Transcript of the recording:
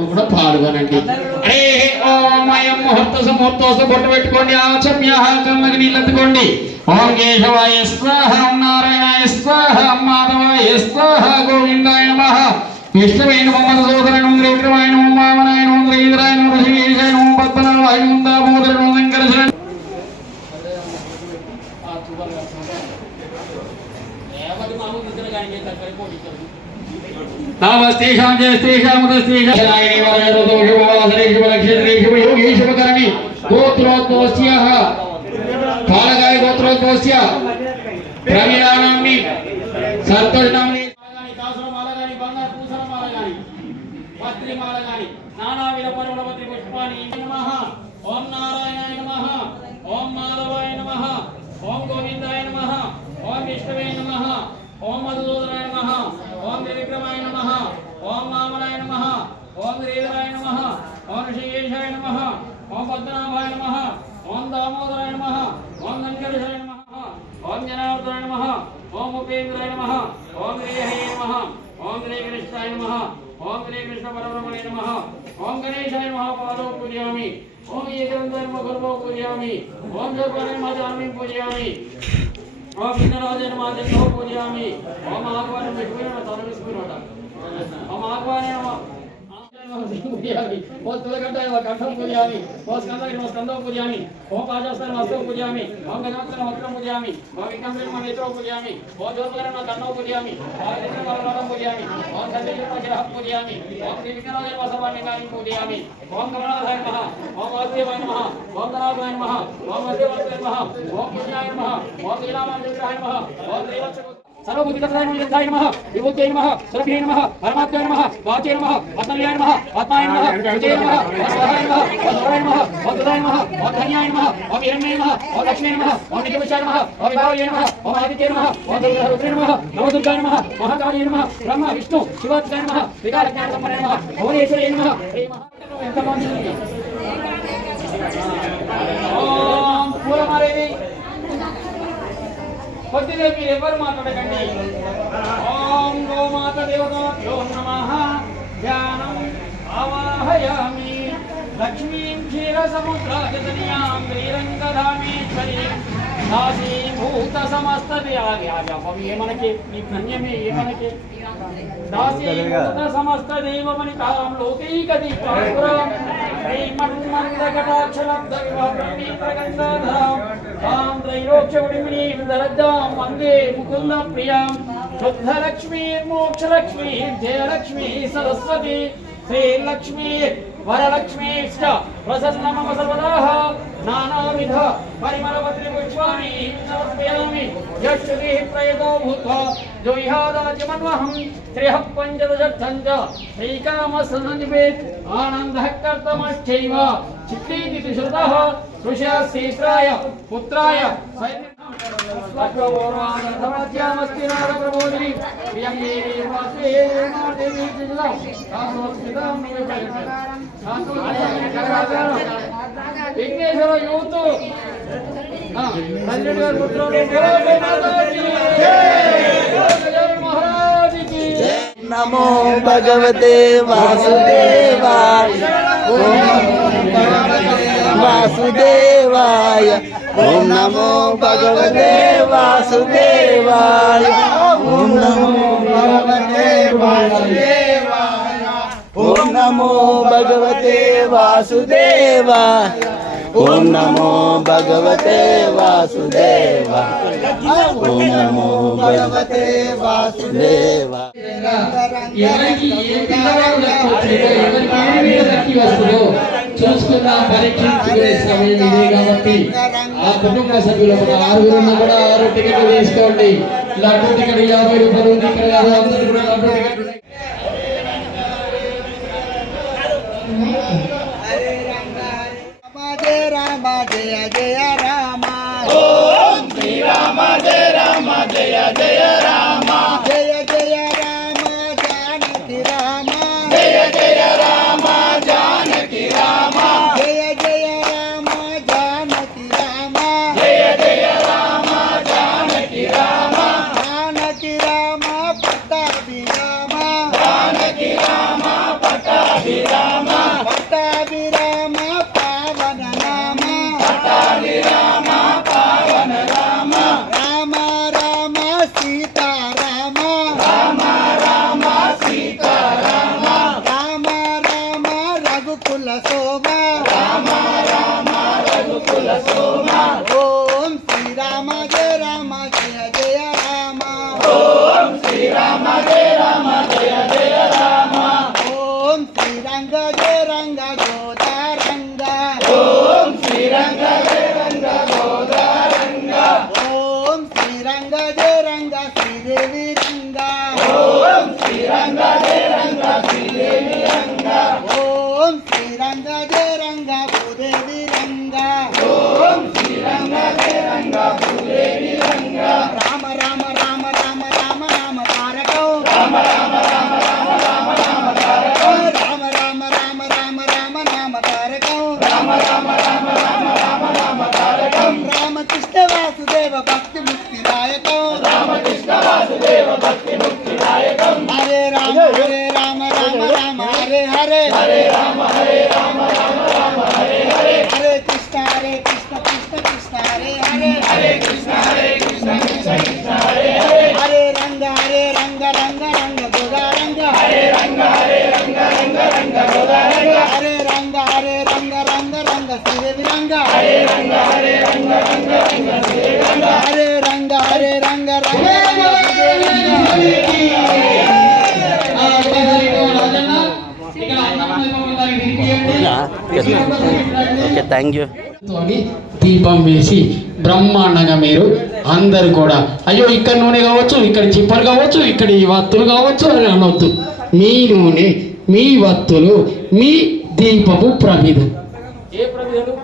కూడా పాల్గొనండి. హరే ఓం అయం ముహూర్త సమూర్తోస్తు బొట్టు పెట్టుకోండి. ఆచమ్య కళ్ళకి నీళ్ళెత్తుకోండి. ఓం కేశవాయ స్వాహ, ఓం నారాయణాయ స్వాహ, ఓం మాధవాయ స్వాహ, గోవిందాయ నమః. విష్ణువే నమః, మధుసూదనాయ నమః, త్రివిక్రమాయ నమః, వామనాయ నమః, శ్రీధరాయ నమః, ఋషికేశాయ నమః, పద్మనాభాయ నమః, దామోదరాయ నమః, శంకరాయ नमस्तेषां जयस्तेषां मुदस्तेषां शरायणे वरदोषवासरेषु लक्ष्येषु योगेषु करणे गोत्रोद्भवस्यः कालगाय गोत्रोद्भवस्य प्रवीणानाम्नि संतोषनाम्नि कासुरमालगानि बंगार पूसरमालगानि पत्रिमालगानि नानाविध पर्वतपत्रि पुष्पाणि नमः. ओम नारायणाय नमः, ओम माधवाय नमः, ओम गोविंदाय नमः, ओम विष्णवे नमः, ओम मधुसूदनाय नमः, ओम त्रिविक्रमाय नमः, ओम वामनाय नमः, ओम श्रीधराय नमः, ओम ऋषिकेशाय नमः, ओम पद्मनाभाय नमः, ओम दामोदराय नमः, ओम शंकराय नमः, ओम जनार्दनाय नमः, ओम उपेन्द्राय नमः, ओम श्रीहरे नमः, ओम श्रीकृष्णाय नमः, ओम श्रीकृष्ण परब्रह्मणे नमः, ओम गणेशाय नमः. पादौ पूजयामि. ओम एकदंतर्म गर्भौ पूजयामि. ओम सर्वने मातामि पूजयामि. ओम विघ्नराजन मातृको पूजयामि. ओम आह्वान विष्णुवे नमः. तनु विष्णुवे नमः. ओम आह्वान नमः. पूजयामि. ओम तुलकंठाय नमः. कंठं पूजयामि. ओम स्कंदाय नमः. स्कंदं पूजयामि. ओम पादस्थान हस्तं पूजयामि. ओम गजानन वक्त्रं पूजयामि. ओम विक्रमं नमः. नेत्रं पूजयामि. ओम ज्योतिर्मय नमः. कर्णं पूजयामि. ओम दिव्यमलराजं पूजयामि. ओम सत्यजित् शिरः पूजयामि. ओम श्रीविघ्नराजन वसवानिकानि पूजयामि. ओम कमलाय नमः. ओम वासुदेवाय नमः. ओम गणाधाय नमः. ओम वसुदेवाय नमः. ओम पुण्याय नमः. ओम लीलामानंदाय नमः. ओम श्रीवत्स सर्वभूतिकथाय नमः. विभूत्यै नमः. सुरभ्यै नमः. परमात्माय नमः. वाचे नमः. आत्मल्याय नमः. आत्माय नमः. सुजय नमः. स्वाहाय नमः. वसुराय नमः. वसुदाय नमः. ओम धन्याय नमः. ओम हिरण्ये नमः. ओम लक्ष्मी नमः. ओम नित्यविषाय नमः. ओम विभावये नमः. ओम आदित्ये नमः. ओम रुद्रे नमः. नवदुर्गाय नमः. महाकाली नमः. ब्रह्म विष्णु शिवात्मजाय नमः. विकारज्ञानसम्पन्नाय नमः. भुवनेश्वरी नमः. ओम पूर्वमारेवी కొద్దిగా మీరు ఎవరు మాట్లాడకండి. ఓం గోమాత దేవతాభ్యో నమః. ధ్యానం ఆవాహయామి. లక్ష్మీం క్షీరసముద్రాగతనయాం శ్రీరంగధామేశ్వరీం దాసీభూత సమస్తది ఏమనకి ఈ ధన్యమే ఏమనకి దాసీభూత సమస్త దేవమనితాం లోకైకదీపాపురం శ్రీమన్మందకటాక్షలబ్ధవిభ్రమీప్రగంధాధాం తాం త్రైలోక్యవడిమినీం దరద్దాం వందే ముకుంద ప్రియాం శుద్ధలక్ష్మీర్మోక్షలక్ష్మీర్ జయలక్ష్మీ సరస్వతి శ్రీలక్ష్మీ వరలక్ష్మీశ్చ ప్రసన్న మమ సర్వదాః. నానావిధ పరిమళపత్రి పుష్పాణి సమర్పయామి. యశ్రుతిః ప్రయతో భూత్వా జోయిహాదాజ్యమన్వహం శ్రీః పంచదశర్థం చ శ్రీకామసన్నివేత్ ఆనందః కర్తమశ్చైవ చిత్తీతి శ్రుతః ఋష్యశీత్రాయ పుత్రాయ స్వగౌరవాదమధ్యామస్తి నాద ప్రబోధిని ప్రియం దేవి వాస్తే దేవి జిల్లా సాస్వస్మితం విఘ్నేశ్వర యూత్ కళ్యాణ్ గారి పుత్రుడు మహారాజ్ కి నమో భగవతే వాసుదేవాయ. వాసుదేవాయ ఓం నమో భగవతే వాసుదేవాయ. ఓం నమో భగవతే వాసుదేవాయ. ఓం నమో భగవతే వాసుదేవాయ. ఓం నమో భగవతే వాసుదేవాయ. ఓం నమో భగవతే వాసుదేవాయ. ఎవరికి ఏ పిల్లవాడు లక్ష్యం ఎవరికి ఏ లక్కి వస్తుందో చూసుకున్న పరీక్షించుకునే సమయం ఇదే కాబట్టి ఆ కుటుంబ సభ్యులు మన ఆరుగురున్న కూడా 6 టికెట్లు వేసుకోండి. లడ్డు టికెట్ 50 రూపాయలు ఉంది. ఇక్కడ అందరూ కూడా లడ్డు టికెట్ జయ రామ జయ జయ రామ. ఓం శ్రీ రామ జయ రామ జయ జయ రామ. జయ జయ రామ జానకి రామ. జయ జయ రామ జానకి రామ. జయ జయ రామ జానకి రామ. జయ జయ రామ జానకి రామ. జానకి రామ పట్టాభి రామ. జానకి రామ పట్టాభి రామ. రఘుకుల శోభ ఓం శ్రీరామ జయ రామ జయ జయ రామ ఓం శ్రీరంగ జయ రంగ గోదారంగ ఓం శ్రీరంగ జయ రంగ శ్రీదేవి రంగ ఓం శ్రీరంగ జయ రంగ భూదేవి రంగ రామ రామ రామ రామ రామ రామ తారకం రామ రామ రామ రామ రామ రామ తారకం రామ రామ రామ రామ రామ రామ తారకం రామ రామ రామ రామ రామ రామ తారకం రామకృష్ణ వాసుదేవ భక్తి ముక్తి దాయకం రామకృష్ణ వాసుదేవ భక్తి ముక్తి దాయకం హరే రామ రామ రామ హరే హరే హరే రామ రామ రామ హరే హరే హరే కృష్ణ కృష్ణ కృష్ణ హరే హరే హరే కృష్ణ కృష్ణ కృష్ణ హరే హరే హరే రంగ రంగ గోదారంగ హరే రంగ రంగ గోదారంగ హరే రంగ రంగ శ్రీదేవి రంగ హరే రంగ శ్రీదేవి రంగ హరే రంగ ఓకే థ్యాంక్ యూ. దీపం వేసి బ్రహ్మాండంగా మీరు అందరు కూడా అయ్యో ఇక్కడ నూనె కావచ్చు, ఇక్కడ చిప్పలు కావచ్చు, ఇక్కడ ఈ వత్తులు కావచ్చు అని అనొద్దు. మీ నూనె, మీ వత్తులు, మీ దీపపు ప్రమిద. ఏ ప్రమిదలు?